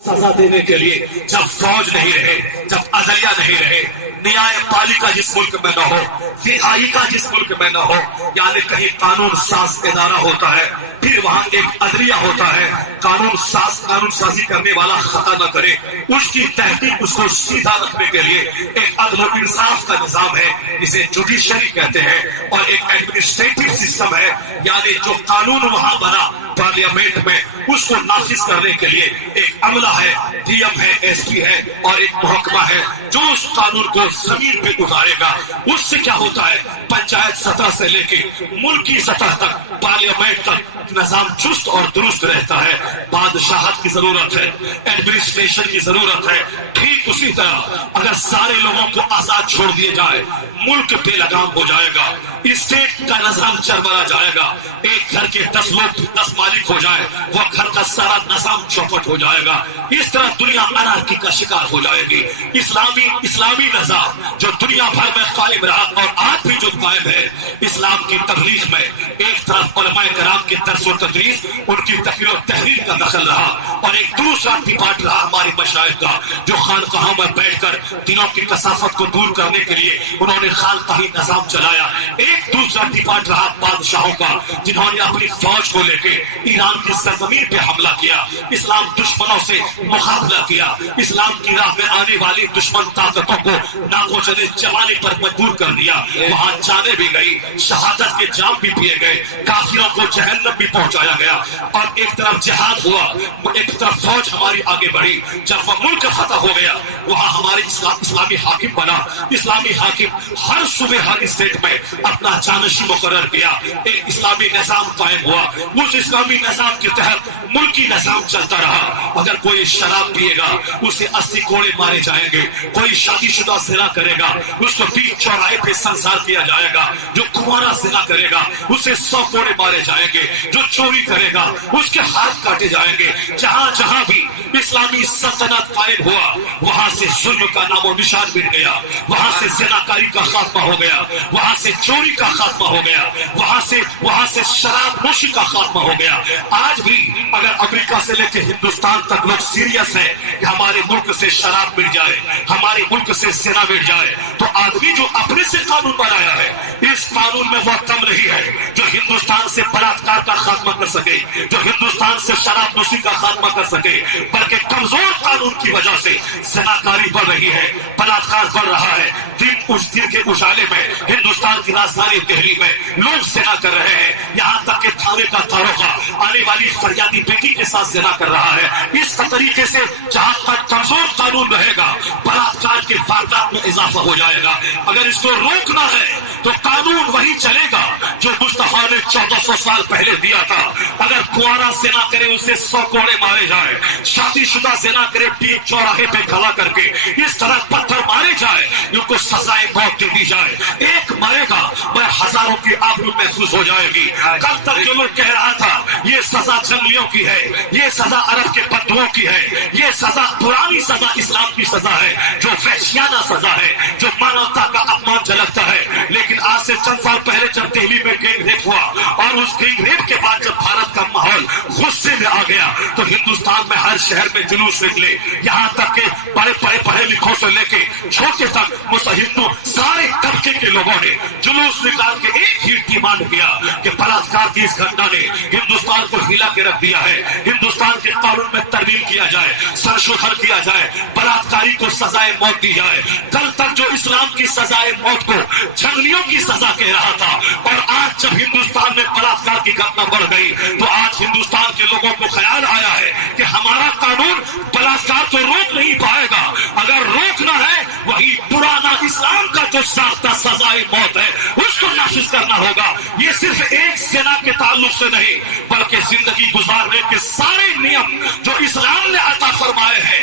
سزا دینے کے لیے جب فوج نہیں رہے، جب عدلیہ نہیں رہے، نیائے پالیکا جس ملک میں نہ ہو، فقاہی کا جس ملک میں نہ ہو، یعنی کہیں قانون ساز ادارہ ہوتا ہے، پھر وہاں ایک عدلیہ ہوتا ہے، قانون سازی کرنے والا خطا نہ کرے، اس کی تحقیق اس کو سیدھا رکھنے کے لیے ایک عدل و انصاف کا نظام ہے جسے جوڈیشری کہتے ہیں، اور ایک ایڈمنسٹریٹو سسٹم ہے، یعنی جو قانون وہاں بنا پارلیمنٹ میں اس کو نافذ کرنے کے لیے ایک عملہ ہے، ڈی ایم ہے، ایس پی ہے، اور ایک محکمہ ہے جو اس قانون کو زمین پہ اتارے گا۔ اس سے کیا ہوتا ہے، پنچایت سطح سے لے کے ملکی سطح تک، پارلیمنٹ تک نظام چست اور درست رہتا ہے۔ بادشاہت کی ضرورت ہے، ایڈمنسٹریشن کی ضرورت ہے۔ ٹھیک اسی طرح اگر سارے لوگوں کو آزاد چھوڑ دیے جائے، ملک بے لگام ہو جائے گا، اسٹیٹ کا نظام چرمرا جائے گا، ایک گھر کے 10 لوگ 10 مالک ہو جائے، وہ گھر کا سارا نظام چوپٹ ہو جائے گا۔ اس طرح دنیا انارکی کا شکار ہو جائے گی۔ اسلامی نظام جو دنیا بھر میں قائم رہا اور آج بھی جو قائم ہے، اسلام کی تبلیغ میں ایک طرف علماء کرام کی درس و تدریس، ان کی تقریر و تحریر کا دخل رہا، اور ایک دوسرا ڈپارٹ رہا ہماری مشائخ کا، جو خانقاہوں میں بیٹھ کر دلوں کی کثافت کو دور کرنے کے لیے انہوں نے خانقاہی نظام چلایا۔ ایک دوسرا ڈپارٹ رہا بادشاہوں کا، جنہوں نے اپنی فوج کو لے کے ایران کی سرزمین پہ حملہ کیا، اسلام دشمنوں سے مقابلہ کیا، اسلام کی راہ میں آنے والی دشمن طاقتوں کو ناکو چلے جمانے پر مجبور کر دیا۔ وہاں جانے بھی گئی، شہادت کے جام بھی پیے گئے، کافروں کو جہنم بھی پہنچایا گیا، اور ایک طرف جہاد ہوا، ایک طرف فوج ہماری آگے بڑھی۔ جب وہ ملک فتح ہو گیا، وہاں ہمارے اسلامی حاکم بنا، اسلامی حاکم ہر صوبے ہر اسٹیٹ میں اپنا جانشین مقرر کیا، ایک اسلامی نظام قائم ہوا۔ اس اسلامی نظام کے تحت ملکی نظام چلتا رہا۔ اگر کوئی شراب پیے گا اسے 80 کوڑے مارے جائیں گے، کوئی شادی شدہ زنا کرے گا اس کو بیچ چوراہے پہ سنسار کیا جائے گا، جو کنوارا زنا کرے گا اسے 100 کوڑے مارے جائیں گے، جو چوری کرے گا اس کے ہاتھ کاٹے جائیں گے۔ جہاں جہاں بھی اسلامی سلطنت قائم ہوا وہاں سے ظلم کا نام و نشان مٹ گیا، وہاں سے زناکاری کا خاتمہ ہو گیا، وہاں سے چوری کا خاتمہ ہو گیا، وہاں سے شراب نوشی کا خاتمہ ہو گیا۔ آج بھی اگر امریکہ سے لے کے ہندوستان تک لوگ سیریس ہے کہ ہمارے ملک سے شراب مٹ جائے، ہمارے ملک سے زنا مٹ جائے، تو آدمی جو اپنے سے قانون بنایا ہے، اس قانون میں وہ کم نہیں ہے جو ہندوستان سے بلاತ್ಕಾರ کا خاتمہ کر سکے، جو ہندوستان سے شراب نوشی کا خاتمہ کر سکے، بلکہ کمزور قانون کی وجہ سے زناکاری بڑھ رہی ہے، بلاತ್ಕಾರ بڑھ رہا ہے۔ دن کے اجالے میں ہندوستان کی راجدھانی دہلی میں لوگ زنا کر رہے ہیں، یہاں تک کہ تھانے کا داروغہ آنے والی فریادی بیٹی کے ساتھ زنا کر رہا ہے۔ اس طریقے سے جہاں تک کمزور قانون رہے گا، بلاತ್ಕಾರ کے واردات میں اضافہ ہو جائے گا۔ اگر اس کو روکنا ہے تو قانون وہی چلے گا جو مصطفیٰ نے 1400 سال پہلے دیا تھا۔ اگر کنوارا زنا کرے اسے 100 کوڑے مارے جائے، شادی شدہ زنا کرے بیچ چوراہے پہ کھڑا کر کے اس طرح پتھر مارے جائے، ان کو سزائے موت دے دی جائے، ایک مرے گا میں ہزاروں کی آبرو محفوظ ہو جائے گی۔ کل تک جو لوگ کہہ رہا تھا یہ سزا جنگلیوں کی ہے، یہ سزا عرب کے بدوؤں کی ہے، یہ سزا پرانی سزا اسلام کی سزا ہے، جو وحشیانہ سزا ہے، جو مانوتا کا اپمان جھلکتا ہے۔ لیکن آج سے چند سال پہلے جب دہلی میں گینگ ریپ ہوا، اور اس گینگ ریپ کے بعد جب بھارت کا ماحول غصے میں آ گیا، تو ہندوستان میں ہر شہر میں جلوس نکلے، یہاں تک کہ بڑے پڑھے لکھوں سے لے کے چھوٹے تک ہندو سارے طبقے کے لوگوں نے جلوس نکال کے ایک ہی ڈیمانڈ کیا کہ بلاತ್ಕಾರ کی اس گھٹنا نے ہندوستان کو ہلا کے رکھ دیا ہے، ہندوستان کے قانون میں ترمیم کیا جائے، سنشودھن کیا جائے، بلاತ್ಕಾری کو سزائے موت دی جائے۔ کل تک جو اسلام کی سزائے موت کو جنگلیوں کی سزا کہہ رہا تھا، اور آج جب ہندوستان میں بلاತ್ಕಾರ کی گھٹنا بڑھ گئی تو آج ہندوستان کے لوگوں کو خیال آیا ہے کہ ہمارا قانون بلاತ್ಕಾರ کو روک نہیں پائے گا۔ اگر روکنا ہے وہی پرانا اسلام کا جو ساختہ سزائے موت ہے اس کو نافذ کرنا ہوگا۔ یہ صرف ایک زنا کے تعلق سے نہیں بلکہ زندگی گزارنے کے سارے نیم جو اسلام نے عطا فرمائے ہیں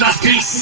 10-20